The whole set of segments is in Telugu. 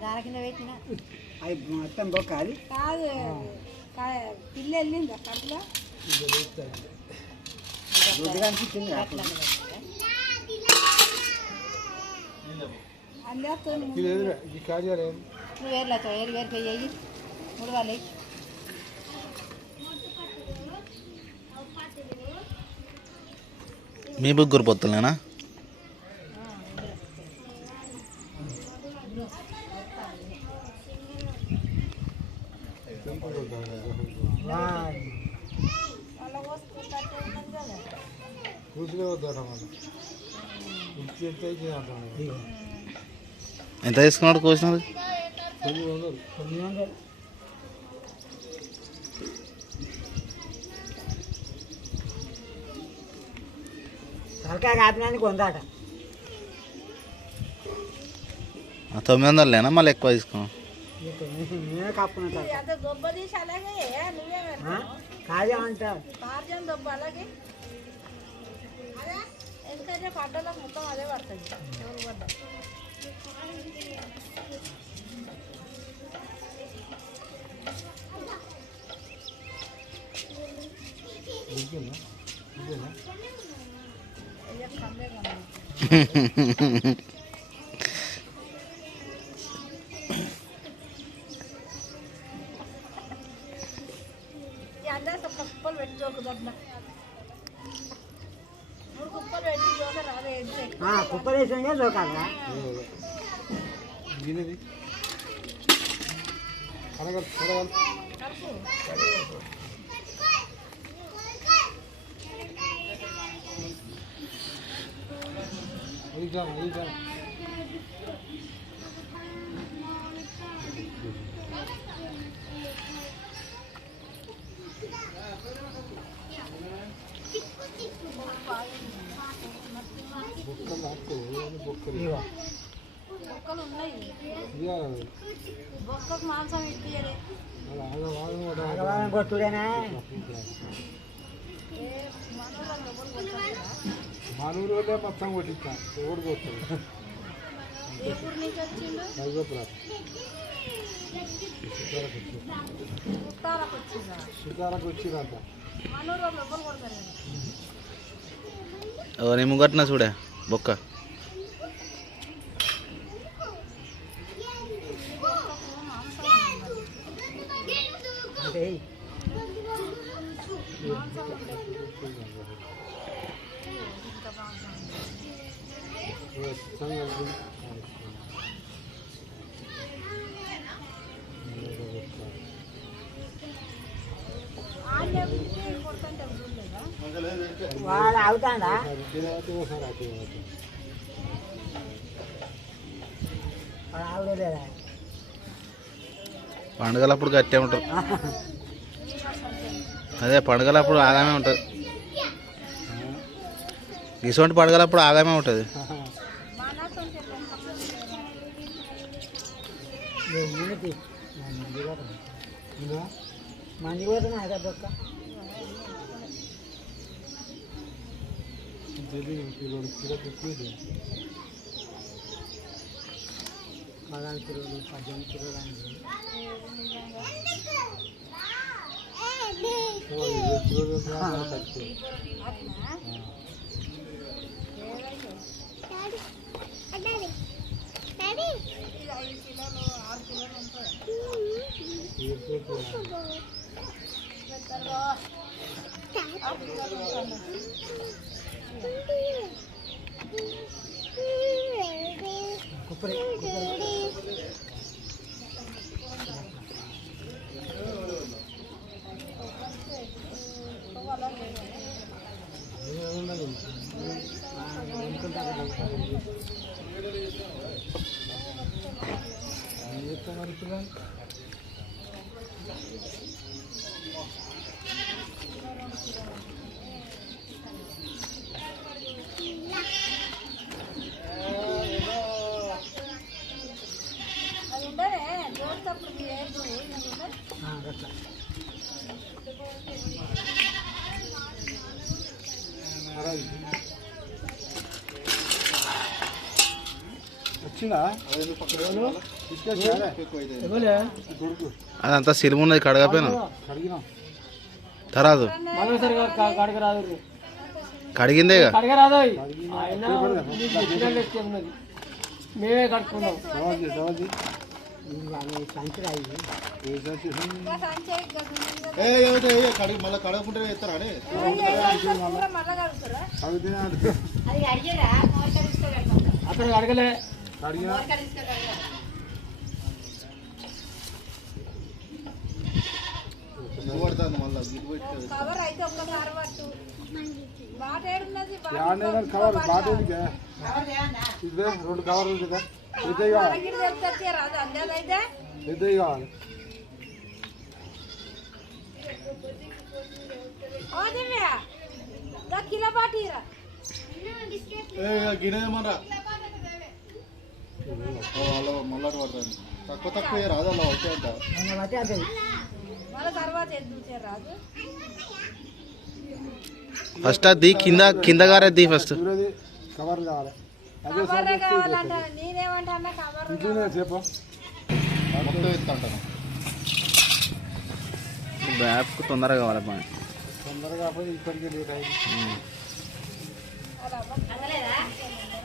దాని కింద పెట్టిన అవి మొత్తం బొక్కాలి కాదు కా- పిల్ల వెళ్ళిందా కడుపులో? గుడ్డు నువ్వు వేర్లతో ఏరు వేరు పోయి మూడు వాళ్ళు మీ ముగ్గురు పొత్తులేనా పూర్తిగా వద్దాం మనం ఇంటి ఎంత అయితే అంటాను ఎంత తీసుకున్నాడు కోసినది తొమ్మిది వందలు వందలేనా మళ్ళీ ఎక్కువ తీసుకున్నాం ఈ తొమ్మిది నేనే కాపుకున్న తలకాయ కుప్పలు జోకుదన్న మూడు కుప్పలు చాలు అది చాలు బొక్కలు ఆకు బొక్కలు ఇగో బొక్కలు ఉన్నాయి ఇవ్వాలి బొక్కకు మాంసం ఇప్పియలే అలా ఆగ వాగం కూడా భగవాన్ కొట్టుడేనా ఏ మనోళ్ళని మానూరు వాళ్ళే మొత్తం కొట్టించా. ఎవడు వచ్చిందా సుతారకు వచ్చిరంట ఎవరు కొడతారు ఓ నీ ముంగట్న చూడే బొక్క అంటే ఆడే ఉంటే కొడుతుంటే చూడలేదా వాడు అవుతాడా వాడు ఆవిడలేదా పండుగలప్పుడు గట్టే ఉంటారు అదే పండుగలప్పుడు ఆదాయమే ఉంటుంది. ఇటువంటి పండుగలప్పుడు ఆదాయమే ఉంటుంది. మంది పదహారు కిలోలు పద్దెనిమిది కిలోలు అని కొబ్బరి అదంతా సిలుము ఉన్నది కడగపోయినా. కడిగినాం. తరాదు. మరోసారి కడగ రాదు కడిగిందేగా కడగ రాదు ఆయన నీకు పిల్లలు ఎత్తే ఉన్నది. మేమే మళ్ళీ కడగకుంటే ఎత్తారా అక్కడ కడగలే. కవర్ అయితే ఒక్కసారి పట్టు. బాట ఏడున్నది కవర్ బాటేదికే ఇదే రెండు కవర్లు కదా. కావాలి రాదు అందేదైతే పెద్దవి కావాలి ఓ మళ్ళీ తక్కువ తక్కువ రాదు అలా ఫస్ట్ అది కింద కింద ఫస్ట్ కవర్ కావాలి. అదే నేనేమంటా కవర్ ఇంట్లోనే చెప్పు. మొత్తం బ్యాప్కు తొందరగా కావాలి పని తొందరగా ఇప్పటికే లేట్ అయింది ఇంకోటి అది ఉన్నది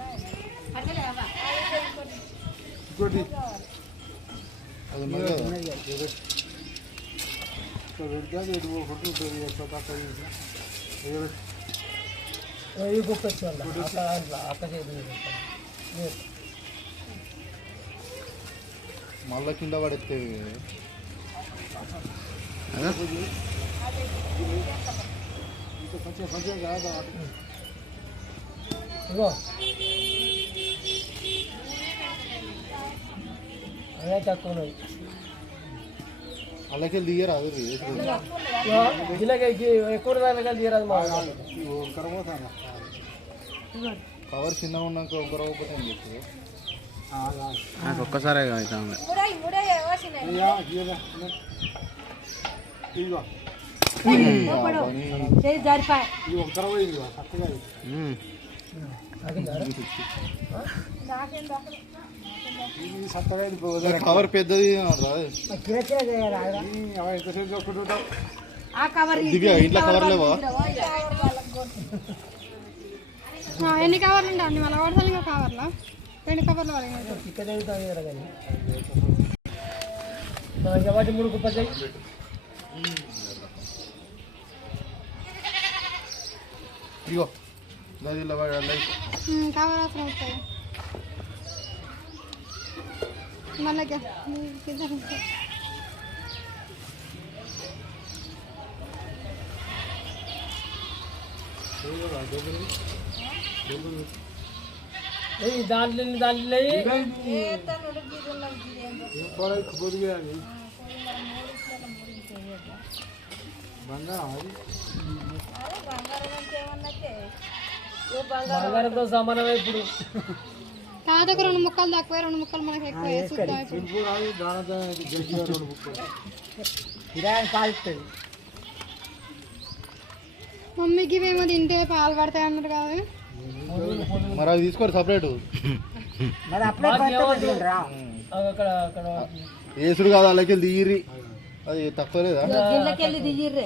కదా ఇక్కడ పెడితే అది ఎటు పోకుండా ఉంటుంది ఎట్లా తక్కువ చేసినా. ఏదో ఈ కుక్క వచ్చి వాళ్ళ అక్క దాంట్లో అక్క చేతి మీద పెట్టాలి. మళ్ళీ కింద పడేస్తే ఇంకా కొంచెం కొంచెం కాదు? అలాగే దిగరా అది ఇగో గిలకి ఎక్కువ దానికల్ తీయరాదు మా వాళ్ళు. ఈ ఒక్కరు పోతాను కవర్ చిన్నగా ఉన్నాక ఒకరు ఒకటి అని చెప్పి నాకు ఒక్కసారే అవుతా ఉంది ముడే ముడే వచ్చినాయి అయ్యా గీయదా ఇదిగో చేయి జారిపాయ ఇది ఒక్కరు పోయి ఇదిగో చక్కగా ఇది. ఉమ్. నాకేం దక్కదు ఇది చక్కగా ఇది పోదు కవర్ పెద్దది ఇంట్లో కవర్ లేవా ఎన్ని కవర్లు ఉంటాయి అన్ని? మళ్ళీ వాడతాను ఇంకా కవర్లా? రెండు కవర్లు వాటి మూడు కుప్ప ఇగో నదిలో లైట్ కవర్ అవసరం వస్తుంది మళ్ళీ కింద ఉంటుంది. ఏయ్ దాంట్లో ఇన్ని దాంట్లో వేయి. ఏం పోలే పొదిగా అది బంగారం అది బంగారం అంటే ఏమన్నట్టే బంగారంతో సమానమే ఇప్పుడు. తాతకు రెండు ముక్కలు తక్కువ రెండు ముక్కలు మనకి ఎక్కువ వేసుకుంటాం మమ్మీకి ఇవేమో తింటే పాలు పడతాయి అన్నారు కాదు. మరి అవి తీసుకోరు సపరేట్. అక్కడ అక్కడ ఏసుడు కాదు అలాగే దిగిరి అది తక్కువ లేదా? దిగిర్రే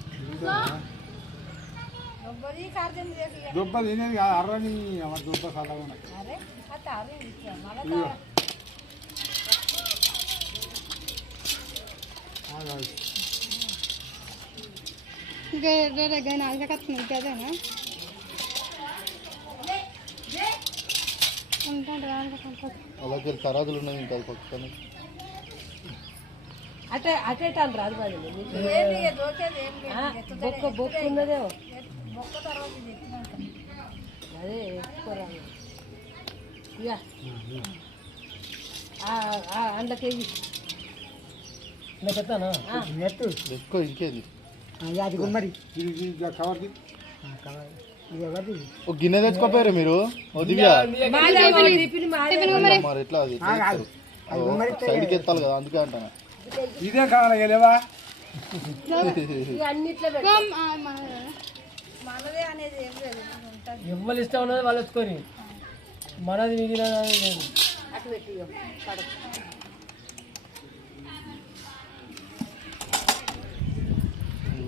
దుబ్బ తినేది కాదు అర్రని మన దుబ్బ సల్లగా ఉన్నాయి అరే అది అరే ఇచ్చా మళ్ళీ ఇదిగో ఆగు, ఆగు. ఇంకా దగ్గర నాలుగు కత్తున్నాయి అదేనా ఉంటాడు దానికి కంపల్సరీ అలాగే తరాదులు ఉన్నాయి ఇంకా పక్కన అటే అటే టాన్ రాదు బాధ బొక్క బొక్క ఉన్నదేమో ఎత్తినాక. అదే ఎక్కువరాదు ఇక అందులోకి. ఎక్కువ ఇంకేది? కవర్ది ఒక గిన్నె తెచ్చుకోపోయారు మీరు? ఓ ఎట్లా అది? ఓ, సైడ్కి ఎత్తాలి కదా అందుకే అంటాను. ఇదే కావాలి ఏం ఎవరు ఇష్టం ఉన్నది వాళ్ళు వచ్చుకొని మనది మిగిలిన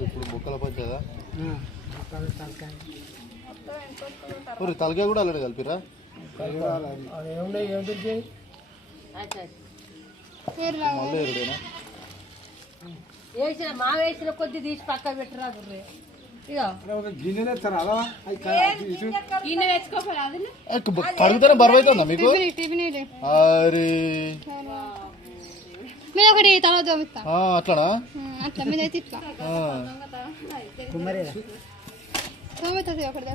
ఇప్పుడు బొక్కల పంచదా తలకాయ. కూడా అలాగే కలిపిరా? అది ఏముండే ఏమిటి వేసిన మా వేసిన కొద్ది తీసి పక్క పెట్టరా గుర్రే. కడుగుతానే బరువు అవుతుందా మీకు. అరే. ఒకటి తల చూపిస్తా. ఆ, అట్లానా? అట్లా మీద అయితే ఇట్లా. ఆ. చూపిస్తుంది ఒకటి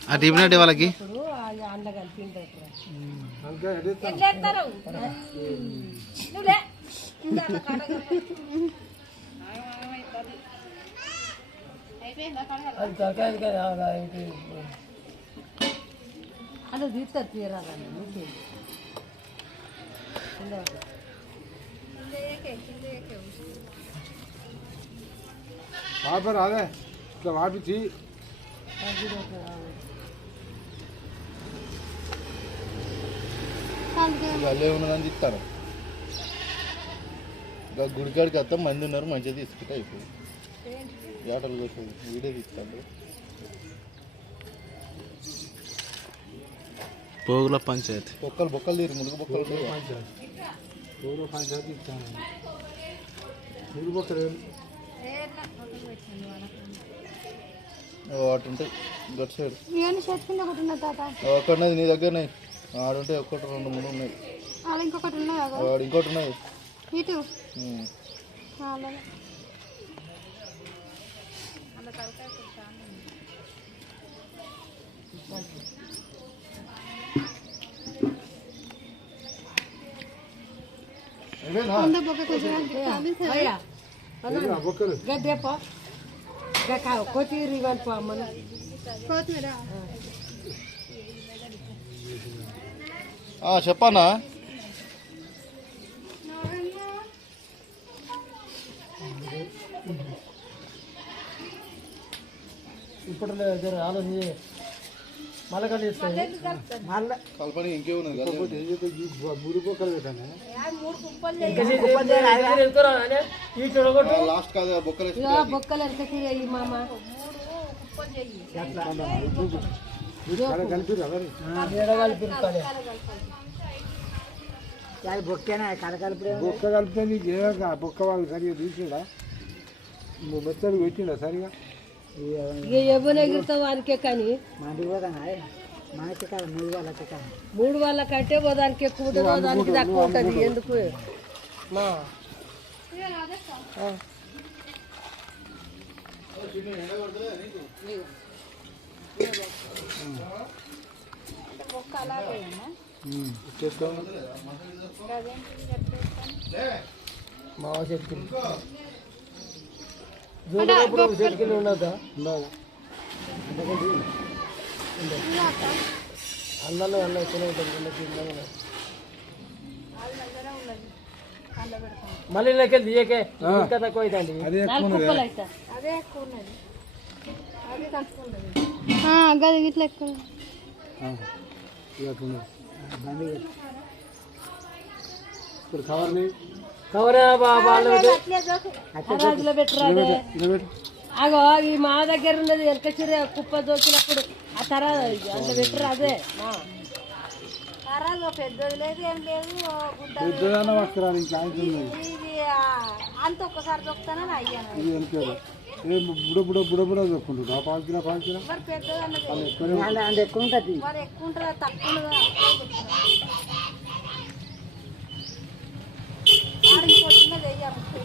తప్ప ఆ టిఫిన్ అంటే వాళ్ళకి ఇప్పుడు ఆ అండ్ల కలిపి ఉంటాయి తలకాయ ఎటు తెస్తాను? ఎట్లేస్తారు నువ్వు లే ఇంకా అట్లా కడగ అది తరకాయ కదా అది తీస్తారు తీరాదండి మీకే వాపరు అదే ఇట్లా వాపించి ఇక అల్లే ఉన్నదని చెప్తాను ఇక గుడికాడికి వస్తే మంది ఉన్నారు మంచిగా తీసుకుంటే అయిపోయి ఏటలు కోసేది వీడియో తీస్తాను పోగుల పంచాయతీ. బొక్కలు బొక్కలు తీరు ములుగు బొక్కలు కదా. పూర్వ పంచాయతీ. ఇస్తాను. మూడు బొక్కలు ఓ, అటు ఉంటాయి. గట్ సైడ్. ఒకటి ఉన్నది నీ దగ్గరనే. ఆడుంటే ఒక్కటి రెండు మూడు ఉన్నాయి. ఆడ ఇంకొకటి ఉన్నది కదా ఆడు ఇంకోటి ఉన్నది ఇటు? ఉమ్. ఆ, అలాగే ఇవేనా? కొంత బొక్క కొంచెం అనిపిస్తుంది. అయ్యా ఆ బొక్కలు గడ్డేపో కొత్తిమీర చెప్పన్నా? ఇప్పుడు జర ఆలోచించి మళ్ళీ కల్పన ఇంకేమున్నది పెట్టాను? ఈ చూడగొట్టు లాస్ట్ కాదు బొక్కలు బొక్కలు ఎంత మామ. కడ కలిపి అవన్నీ ఎడగాలి పిరుతానే బొక్క కలిపితే నీకు ఏదో బొక్క వాళ్ళు సరిగా తీసిండా నువ్వు మెత్తడు పెట్టిండా సరిగా ఇక ఎవరు ఎగురుతావు వానికే కానీ మూడు వాళ్ళ కంటే ఓ దానికి ఎక్కువ ఉంటుంది ఓ దానికి తక్కువ ఉంటుంది ఎందుకు మా చేస్తాం మా చెట్టు చూడప్పుడు చెట్టుకి ఉండదా ఉండాలి అన్నలో అన్న ఎక్కువ ఉంటుంది వీళ్ళకి ఇళ్ళలో. మళ్ళీ లెక్క దియకే ఇంకా తక్కువ అవుతుంది అదే ఎక్కువ ఉన్నది అదే ఎక్కువ ఉన్నది అది తక్కువ ఉన్నది ఆ, గది గిట్ల ఎక్కువ ఆ, ఇది అట్లా ఉన్నది ఇప్పుడు కవరే అగో ఈ మా దగ్గర ఉన్నది వెనక చిర కుప్ప దోచినప్పుడు ఆ తర్వాత అందులో పెట్టరు అదే. పెద్దది లేదు ఏం లేదు అంత ఒక్కసారి దొక్కుతానని అయ్యాను. ఇది వెనకాడు ఏ బుడ బుడ బుడ బుడ చెప్పుకుంటు ఆ పాలు కిలో పాలు కిలో మరి పెద్దదన్నది వాళ్ళు ఎక్కువనే అంటే ఎక్కువ ఉంటుంది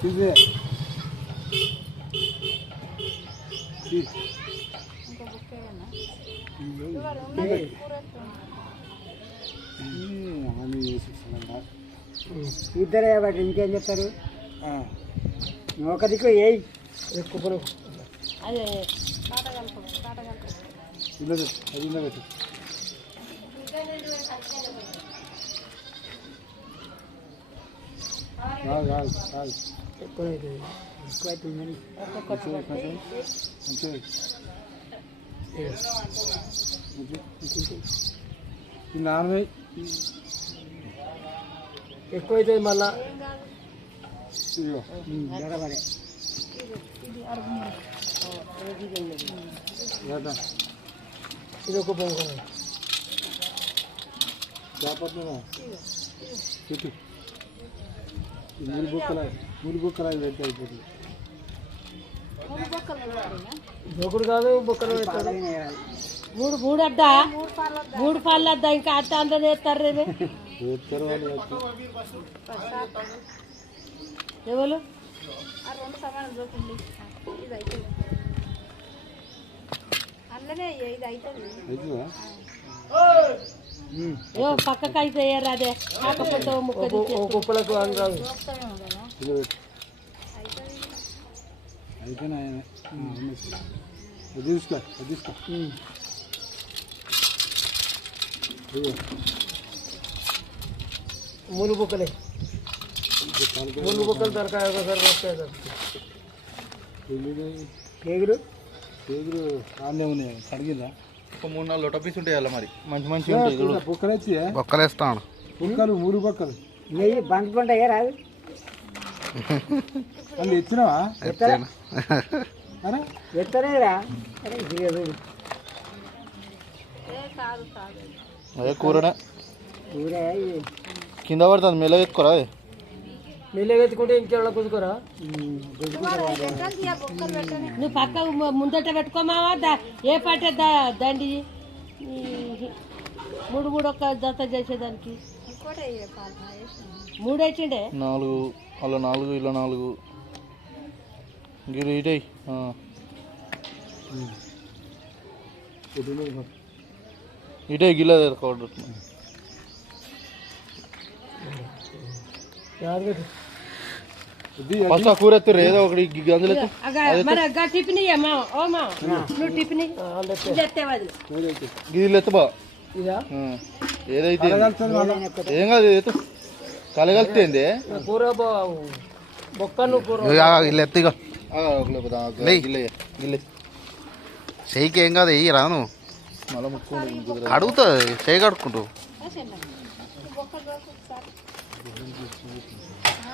ఇదే. ఇద్దరే కాబట్టి ఇంకేం చెప్తారు? నువ్వు ఒక దిక్కు ఏయ్. ఎక్కువ అదే కాట కలుపు కాట కలుపు ఇలా పెట్టు అది ఇలా పెట్టు కాదు కాదు కాదు. ఎక్కువ అవుతుంది ఎక్కువ అవుతుందని కొంచెం కొంచెం ఈ నాన్నమే ఎక్కువ అవుతుంది మళ్ళా. గడబడే ఏటా ఇది ఒక పొంగు చేపట్లేదా పెట్టు ఈ మూడు బుక్కల మూడు బుక్కల అవి పెట్టి అయిపోతుంది మూడు బొక్కలు పెడతారు దొకుడు కాదు బుక్కలు పెట్టాలి మూడు మూడు అడ్డ మూడు పళ్ళు అడ్డ ఇంకా అట్ట అందరూ వేస్తారు రేపు వేస్తారు వాళ్ళు వచ్చి. ఎవరు ఆ రెండు సమానం చూపండి ఇది అవుతుంది అందులోనే ఇది అవుతుంది ఏ పక్కకి అయితే అదే. కాకపోతే ఓ ముక్క తీసేస్తారు. కుప్పలకు అని కాదు. చూస్తామేమో కదా. ఇలా పెట్టు అవుతుంది అయిపోయినా తీసుకో తీసుకో. మూడు బుక్కలే మూడు బుక్కలు తరకాయ ఒకసారి వస్తాయి పెళ్ళిళ్ళు కేగులు పేగులు ఆన్నే ఉన్నాయి. కడిగిందా? ఒక మూడు నాలుగు లొట పీస్ ఉంటాయి అలా మరి. మంచి మంచి ఉంటాయి చూడు బుక్కలు వచ్చి బొక్కలేస్తాను బుక్కలు మూడు బుక్కలు నెయ్యి బంతి పంట ఏ రాదు? వాళ్ళు ఎత్తినావా? అరే. ఎత్తనేరా అరే ఇది ఏ కాదు పడుతుంది మెల్ల ఎత్తుకోరా అది. మెల్లగెత్తుకుంటే ఇంకెవడ కుదుకోరా? నువ్వు పక్క ముందట పెట్టుకోమావా దా- ఏ పాటే దా దండి? మూడు మూడు ఒక్క జత చేసేదానికి. మూడు వేసిండే? నాలుగు అలా నాలుగు ఇలా నాలుగు. గిరి ఇటై. ఇటే గిల్ల ఎత్తుకోవడం ఇది ఫస్ట్ ఆ కూర ఎత్తురు ఏదో ఒకటి గి- అందులో ఎత్తు. అగా మరి అగ్గా టిఫిన్ నువ్వు టిఫిన్ ఇయ్యి. ఇది ఎత్తేవాది గిన్నెలు ఎత్తు. బా. ఇదా? ఆ. ఏదైతే. ఏం కాదు ఎత్తు. కలగలితే కూర బొక్క నువ్వు కూర. ఇల్లు ఎత్తిగా ఏం కాదు వెయ్యి రాను. అడుగుతా చేయి కడుక్కుంటూ బొక్కలు దొరకు ఒకసారి కవర్ ఉన్నదా